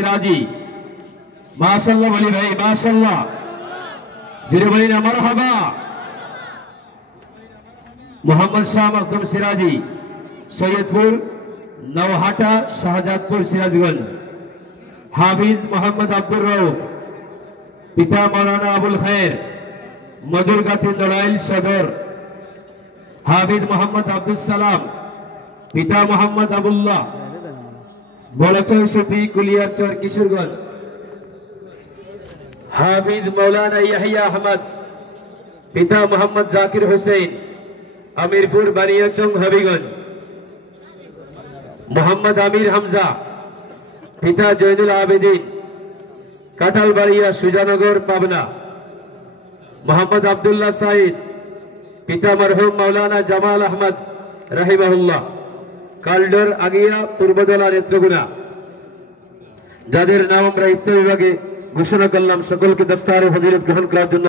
সিরাজি মাশাআল্লাহ বলি ভাই মাশাআল্লাহ জিরে বলি না মারহাবা মোহাম্মদ শাহ মখদুম সিরাজি সৈয়দপুর নওহাটা শাহজাদপুর সিরাজগঞ্জ হাফিজ মোহাম্মদ আব্দুর রউফ পিতা মৌলানা আবুল খায়ের মধুরগাতি নড়াইল সদর হাফিজ মোহাম্মদ আব্দুল সালাম পিতা মোহাম্মদ আবুল্লাহ বলচর সুফি কুলিয়ারচর কিশোরগঞ্জ হাফিজ মৌলানা ইয়াহিয়া আহমদ পিতা মোহাম্মদ জাকির হোসেন আমিরপুর বানিয়াচং হবিগঞ্জ মোহাম্মদ আমির হামজা পিতা জয়নুল আবেদিন কাটালবাড়িয়া সুজানগর পাবনা মোহাম্মদ আব্দুল্লাহ সাইদ পিতা মরহুম মৌলানা জামাল আহমদ রাহিমাহুল্লাহ কালডর আগিয়া পূর্বদলা নেত্রগুনা যাদের নাম আমরা ইফতার বিভাগে ঘোষণা করলাম সকলকে দস্তার ফজিলত গ্রহণ করার জন্য